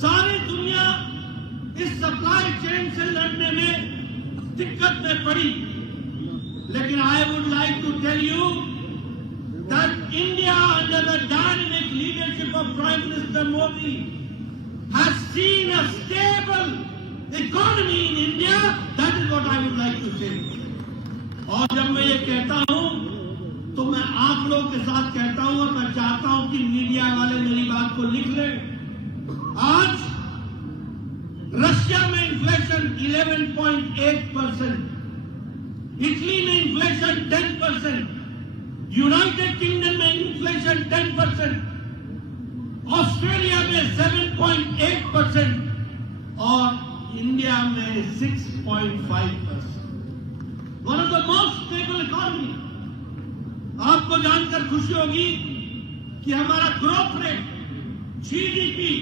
सारी दुनिया इस सप्लाई चेन से लड़ने में दिक्कत में पड़ी, लेकिन I would like to tell you that India under the dynamic leadership of prime minister Modi has seen a stable economy in India. That is what I would like to say. और जब मैं ये कहता हूं तो मैं आप लोगों के साथ कहता हूं और मैं चाहता हूं कि मीडिया वाले मेरी बात को लिख लें. आज रशिया में इन्फ्लेशन 11.8%, इटली में इन्फ्लेशन 10%, यूनाइटेड किंगडम में इन्फ्लेशन 10%, ऑस्ट्रेलिया में 7.8% और इंडिया में 6.5%. One of the most stable economy. आपको जानकर खुशी होगी कि हमारा ग्रोथ रेट, जीडीपी,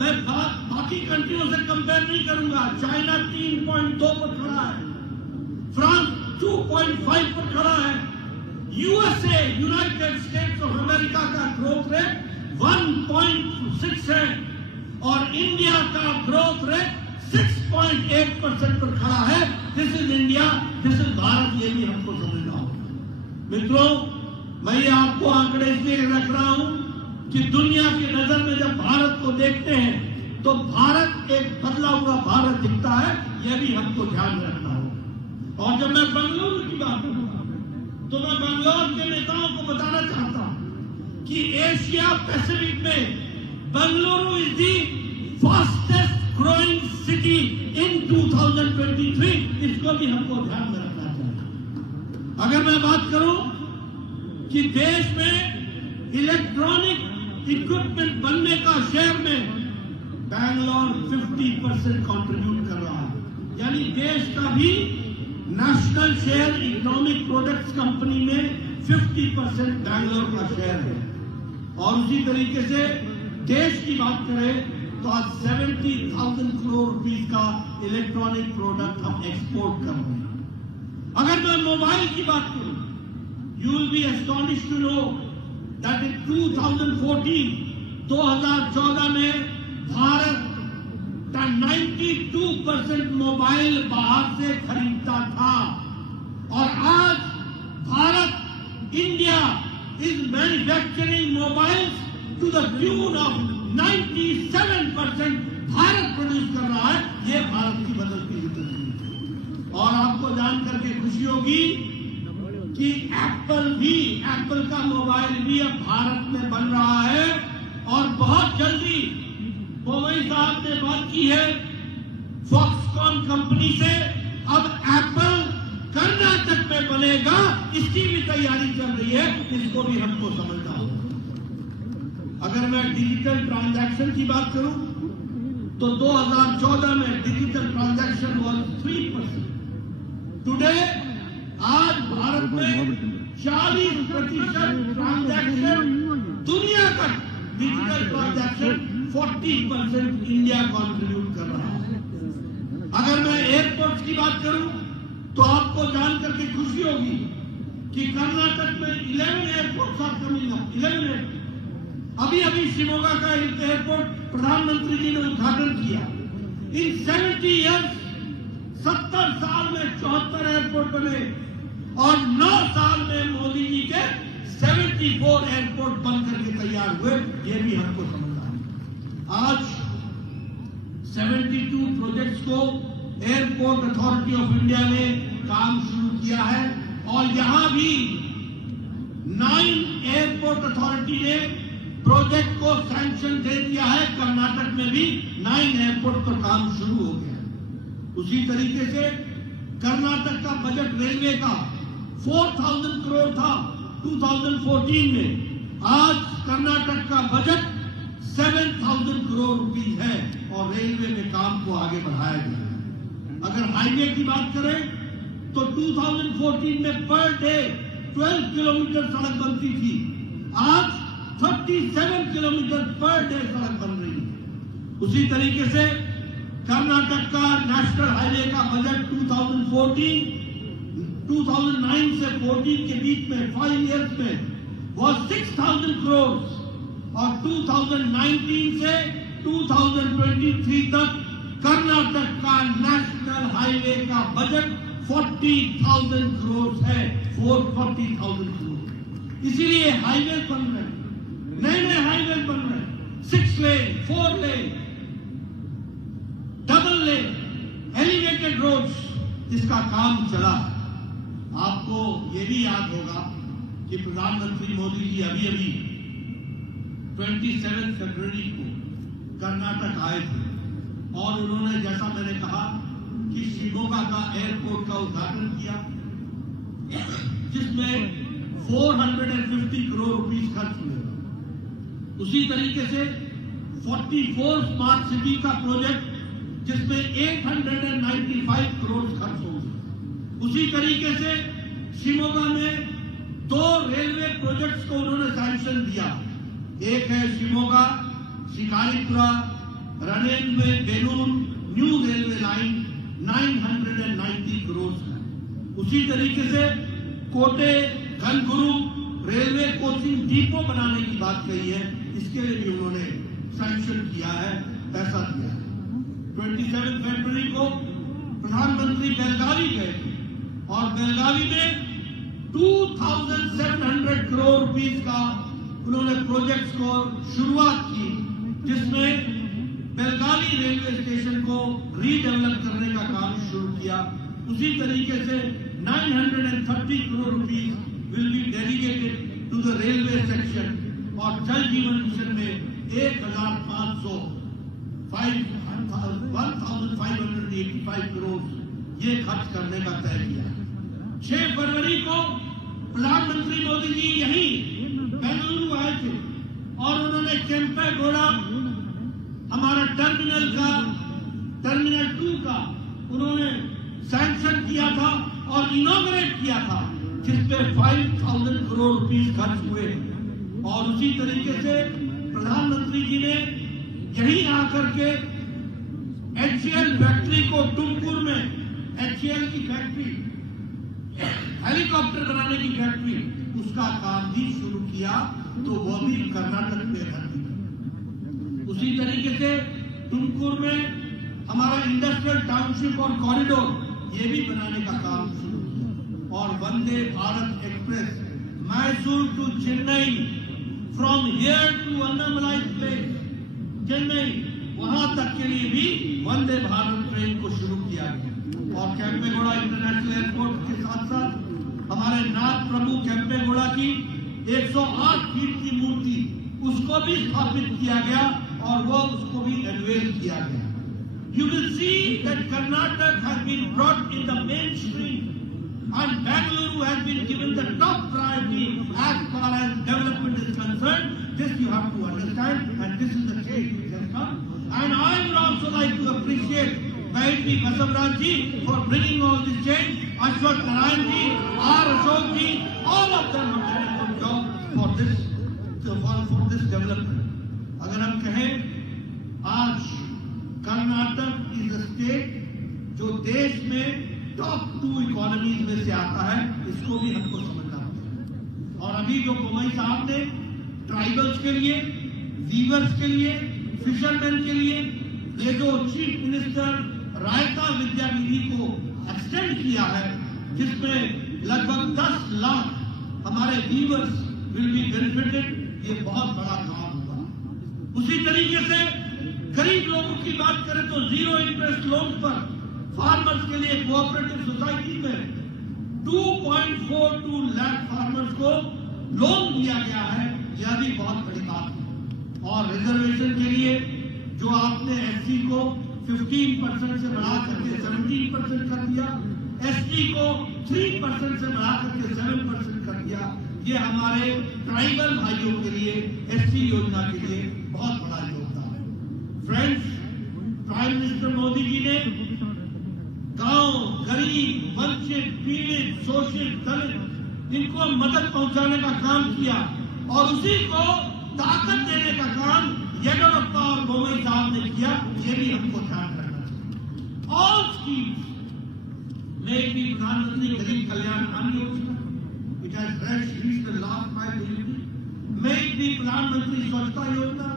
मैं बाकी कंट्रियों से कंपेयर नहीं करूंगा. चाइना 3.2 पर खड़ा है, फ्रांस 2.5 पर खड़ा है, USA United states of America का ग्रोथ रेट 1.6 है और इंडिया का ग्रोथ रेट 6.8% पर खड़ा है. This is India, this is Bharat. ये भी हमको समझना होगा. मित्रों, मैं ये आपको आंकड़े इसलिए रख रहा हूं कि दुनिया की नजर में जब भारत को देखते हैं तो भारत एक बदला हुआ भारत दिखता है. यह भी हमको ध्यान रखना होगा. और जब मैं बेंगलुरु की बात करूंगा तो मैं बेंगलुरु के नेताओं को बताना चाहता हूं कि एशिया पैसिफिक में Bengaluru is the fastest growing city in 2023. इसको भी हमको ध्यान में रखना चाहिए. अगर मैं बात करूं कि देश में इलेक्ट्रॉनिक इक्विपमेंट बनने का शेयर में बैंगलोर 50% कंट्रीब्यूट कर रहा है. यानी देश का भी national share economic products company में 50% बैंगलोर का शेयर है. और उसी तरीके से देश की बात करें तो आज 70,000 करोड़ रुपीस का इलेक्ट्रॉनिक प्रोडक्ट हम एक्सपोर्ट कर रहे हैं. अगर मैं मोबाइल की बात करूं, you will be astonished to know that in 2014 में भारत का 92% मोबाइल बाहर से खरीदता था और आज Bharat, India is manufacturing mobiles to the tune of 97% Bharat produce कर रहा है. ये भारत की बदलती हुई तस्वीर. और आपको जानकर के खुशी होगी कि एप्पल का मोबाइल भी अब भारत में बन रहा है और बहुत जल्दी पोवई साहब ने बात की है फॉक्सकॉन कंपनी से. अब एप्पल कर्नाटक में बनेगा, इसकी भी तैयारी चल रही है. इसको भी हमको समझना होगा. अगर मैं डिजिटल ट्रांजैक्शन की बात करूं तो 2014 में डिजिटल ट्रांजैक्शन वाज 3%. टुडे आज भारत में 40% ट्रांजैक्शन दुनिया का डिजिटल ट्रांजैक्शन 40% इंडिया कंट्रीब्यूट कर रहा है. अगर मैं एयरपोर्ट की बात करूं तो आपको जानकर के खुशी होगी कि कर्नाटक में 11 airports are coming up. 11 airport. अभी शिमोगा का एयरपोर्ट प्रधानमंत्री जी ने उद्घाटन किया. इन 70 इयर्स 70 साल में 74 एयरपोर्ट बने और 9 साल में मोदी जी के 74 एयरपोर्ट बनकर के तैयार हुए. ये भी हमको समझना है. आज 72 प्रोजेक्ट्स को एयरपोर्ट अथॉरिटी ऑफ इंडिया ने काम शुरू किया है और यहां भी 9 एयरपोर्ट अथॉरिटी ने प्रोजेक्ट को सैंक्शन दे दिया है. कर्नाटक में भी 9 एयरपोर्ट पर काम शुरू हो गया. उसी तरीके से कर्नाटक का बजट रेलवे का 4,000 करोड़ था 2014 में. आज कर्नाटक का बजट 7,000 करोड़ रुपीस है और रेलवे में काम को आगे बढ़ाया गया. अगर हाईवे की बात करें तो 2014 में पर डे 12 किलोमीटर सड़क बनती थी. आज 37 किलोमीटर पर डे सड़क बन रही है. उसी तरीके से कर्नाटक का नेशनल हाईवे का बजट 2009 से 14 के बीच में 5 इयर्स में वो 6,000 करोड़ और 2019 से 2023 तक कर्नाटक का नेशनल हाईवे का बजट 40,000 करोड़ है, 440,000 करोड़। इसीलिए हाईवे बन रहे हैं, नए नए हाईवे बन रहे हैं, 6 लेन, 4 लेन, डबल लेन, एलिवेटेड रोड्स, इसका काम चला। आपको ये भी याद होगा कि प्रधानमंत्री मोदी जी अभी 27 फरवरी को कर्नाटक आए थे और उन्होंने, जैसा मैंने कहा, कि शिमोगा का एयरपोर्ट का उद्घाटन किया, जिसमें 450 करोड़ रुपीस खर्च हुए। उसी तरीके से 44 स्मार्ट सिटी का प्रोजेक्ट, जिसमें 895 करोड़ खर्च होंगे। उसी तरीके से शिमोगा में 2 रेलवे प्रोजेक्ट्स को उन्होंने सैंक्शन दिया। एक है Shimoga Shikaripura runway Belur new railway line, 990 crore है। उसी तरीके से कोटे घनगुरु रेलवे कोचिंग डिपो बनाने की बात कही है, इसके लिए भी उन्होंने सैंक्शन किया है, पैसा दिया है। 27 फरवरी को प्रधानमंत्री बेलगावी गए और बेलगावी में 2700 करोड़ रुपीस का उन्होंने प्रोजेक्ट्स को शुरुआत की, जिसमें बेलगावी रेलवे स्टेशन को रीडेवलप करने का काम शुरू किया। उसी तरीके से 930 crore rupees will be dedicated to the railway section और जल जीवन मिशन में 1585 करोड़ ये खर्च करने का तय किया। 6 फरवरी को प्रधानमंत्री मोदी जी यहीं बेंगलुरु आए थे और उन्होंने केम्पेगौड़ा हमारा टर्मिनल 2 का उन्होंने सैंक्शन किया था और इनॉग्रेट किया था, जिसपे 5,000 करोड़ रुपीस खर्च हुए। और उसी तरीके से प्रधानमंत्री जी ने यहीं आकर के HCL फैक्ट्री को टुमकुर में, HCL की फैक्ट्री, हेलीकॉप्टर बनाने की फैक्ट्री, उसका काम भी शुरू किया, तो वो भी कर्नाटक में है। उसी तरीके से टुमकुर में हमारा इंडस्ट्रियल टाउनशिप और कॉरिडोर ये भी बनाने का काम शुरू किया। और Vande Bharat express Mysore to Chennai, from here to Annamalai place Chennai, वहां तक के लिए भी वंदे भारत ट्रेन को शुरू किया गया। और केम्पेगौड़ा इंटरनेशनल एयरपोर्ट के साथ साथ हमारे नाथ प्रभु केम्पेगौड़ा की 108 फीट की मूर्ति, उसको भी स्थापित किया गया और वो उसको भी अनवेल किया गया। You will see that Karnataka has been brought in the mainstream and Bengaluru has been given the top priority as far as development is concerned. This you have to understand, and this is the change which has come. And I would also like to appreciate Vaidhi Basavaraj ji for bringing all this change. Ashwat Narayan ji, R. Ashok ji, all of them have done a good job for this development. अगर हम कहें, आज Karnataka is a state जो देश में top 2 economies में से आता है, इसको भी हमको समझना पड़ेगा। और अभी जो कोमई साहब ने ट्राइबल्स के लिए, वीवर्स के लिए, फिशरमैन के लिए ये जो चीफ मिनिस्टर रायता विद्या निधि को एक्सटेंड किया है, जिसमें लगभग 10 लाख हमारे वीवर्स विल बी बेनिफिटेड, ये बहुत बड़ा काम हुआ। उसी तरीके से गरीब लोगों की बात करें तो 0 इंटरेस्ट लोन पर फार्मर्स के लिए कोऑपरेटिव सोसाइटी में 2.42 लाख फार्मर्स को लोन दिया गया है, यह भी बहुत बड़ी बात है। और रिजर्वेशन के लिए जो आपने एससी को 15% से बढ़ा करके 17% कर दिया, एसटी को 3% से बढ़ा करके 7% कर दिया, ये हमारे ट्राइबल भाइयों के लिए एससी योजना के लिए बहुत बड़ा योगदान है। Friends, prime minister Modi ji ने गांव, गरीब, वंचित, पीड़ित, शोषित, दलित, इनको मदद पहुंचाने का काम किया और उसी को ताकत देने का काम येडियुरप्पा और बोम्मई साहब ने किया। ये भी हमको ध्यान रखना चाहिए। ऑल स्कीम्स, मेक दी प्रधानमंत्री गरीब कल्याण अन्न योजना, it has reached the last mile delivery, make the प्रधानमंत्री स्वच्छता योजना,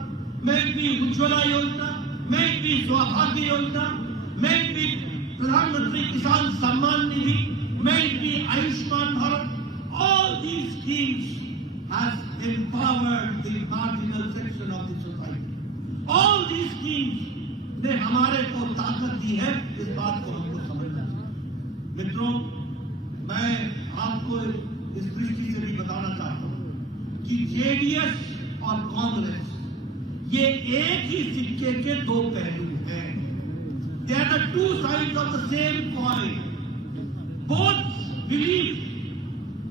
may it be Ujjwala Yojana, may it be Saubhagya Yojana, may it be Pradhan Mantri Kisan Samman Nidhi, may it be Ayushman Bharat, all these schemes has empowered the marginal section of the society. All these schemes ने हमारे को ताकत दी है, इस बात को हमको समझना चाहिए। मित्रों, मैं आपको इस दृष्टि से भी बताना चाहता हूं कि जेडीएस और कांग्रेस ये एक ही सिक्के के दो पहलू हैं। They are the two sides of the same coin. Both believe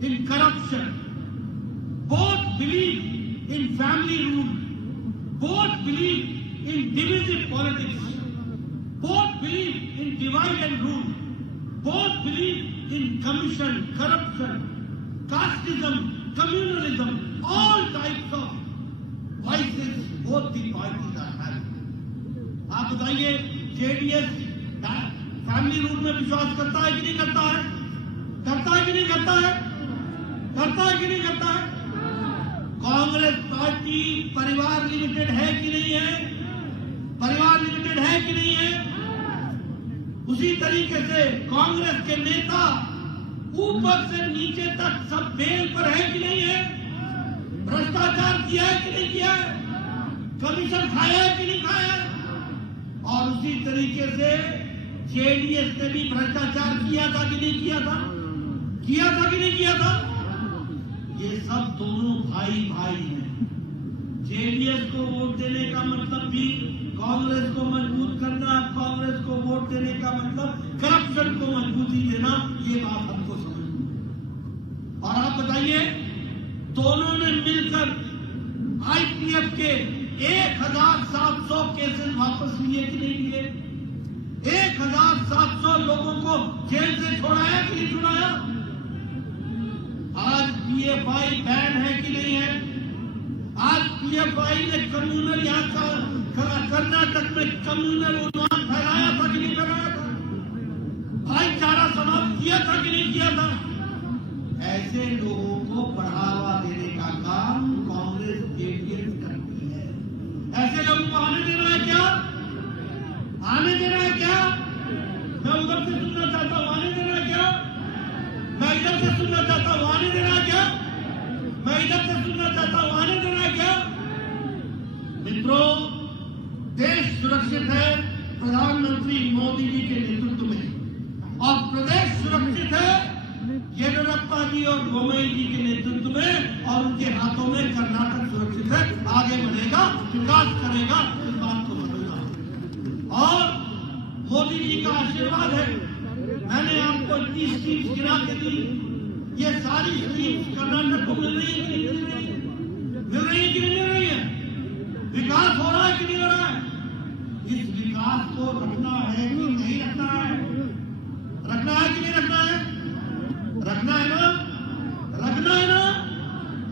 in corruption. Both believe in family rule. Both believe in divisive politics. Both believe in divide and rule. Both believe in commission, corruption, casteism, communalism, all types of vices both the parties are having. आप बताइए, JDS family rule में विश्वास करता है कि नहीं करता है? करता है कि नहीं करता है? करता है कि नहीं करता है? कांग्रेस पार्टी परिवार लिमिटेड है कि नहीं है? परिवार लिमिटेड है कि नहीं है? उसी तरीके से कांग्रेस के नेता ऊपर से नीचे तक सब बेल पर है कि नहीं है? भ्रष्टाचार किया है कि नहीं किया है? कमीशन खाया है कि नहीं खाया है? और उसी तरीके से जेडीएस ने भी भ्रष्टाचार किया था कि नहीं किया था? किया था कि नहीं किया था? ये सब दोनों भाई भाई हैं। जेडीएस को वोट देने का मतलब भी कांग्रेस को मजबूत करना, कांग्रेस को वोट देने का मतलब करप्शन को मजबूती देना, ये बात हमको समझनी। और आप बताइए, दोनों ने मिलकर आईपीएफ के 1700 केसेस वापस लिए कि नहीं लिए? 1700 लोगों को जेल से छुड़ाया कि नहीं छुड़ाया? आज पीएफआई बैन है कि नहीं है? आज पीएफआई ने कम्युनल यहाँ कर्नाटक में कम्युनल उन्माद फैलाया था कि नहीं फैलाया था? भाईचारा समाप्त किया था कि नहीं किया था? ऐसे लोगों को बढ़ावा देने का काम कांग्रेस जेडीएस करती है। ऐसे लोगों को आने देना है क्या? आने देना है क्या? मैं उधर से सुनना चाहता हूं, आने देना है क्या? मैं इधर से सुनना चाहता हूं, आने देना है क्या? मैं इधर से सुनना चाहता हूं, आने देना है क्या? मित्रों, देश सुरक्षित है प्रधानमंत्री मोदी जी के नेतृत्व में, और प्रदेश सुरक्षित है येदियुरप्पा जी और गोमई जी के नेतृत्व में, और उनके हाथों में कर्नाटक सुरक्षित है, आगे बढ़ेगा, विकास करेगा, इस बात को समझना। और मोदी जी का आशीर्वाद है। मैंने आपको 30 स्कीम्स गिरा के दी, ये सारी स्कीम्स कर्नाटक को मिल रही है कि नहीं मिल रही है? मिल रही है कि नहीं मिल रही है? विकास हो रहा है कि नहीं हो रहा है? इस विकास को रखना है कि नहीं रखना है? रखना है कि नहीं रखना है? रखना है ना? रखना है ना?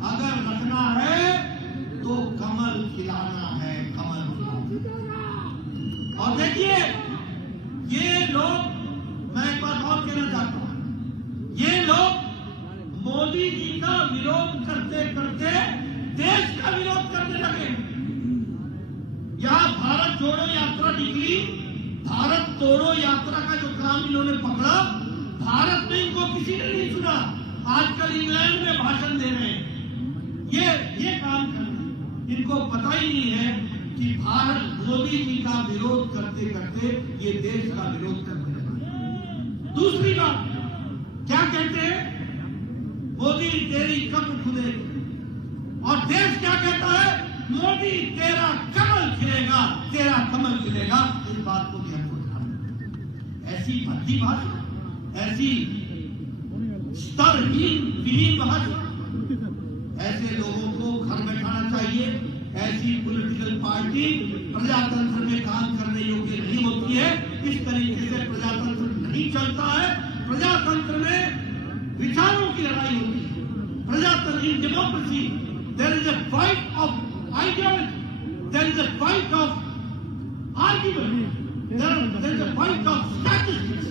अगर रखना है तो कमल खिलाना है, कमल खिलाना। और देखिए, ये लोग, मैं एक बात और कहना चाहता हूं, ये लोग मोदी जी का विरोध करते करते देश का विरोध करने लगे। यहां भारत जोड़ो यात्रा निकली, भारत तोड़ो यात्रा का जो काम इन्होंने पकड़ा, भारत में इनको किसी ने नहीं सुना। आजकल इंग्लैंड में भाषण दे रहे हैं, ये काम कर रहे हैं। इनको पता ही नहीं है कि भारत मोदी जी का विरोध करते करते ये देश का विरोध करने लगा। दूसरी बात क्या कहते हैं? मोदी तेरी कब खुलेगी, और देश क्या कहता है? मोदी तेरा कमल खिलेगा, तेरा कमल खिलेगा। इस बात को भी हमको ध्यान रखना। ऐसी भद्दी भाषा, ऐसी स्तरहीन विहीन भाषा, ऐसे लोगों को घर बैठाना चाहिए। ऐसी पॉलिटिकल पार्टी प्रजातंत्र में काम करने योग्य नहीं होती है। इस तरीके से प्रजातंत्र नहीं चलता है। प्रजातंत्र में विचारों की लड़ाई होती है। प्रजातंत्र, in democracy there is a fight of ideology, there is a fight of argument, there is a fight of statistics.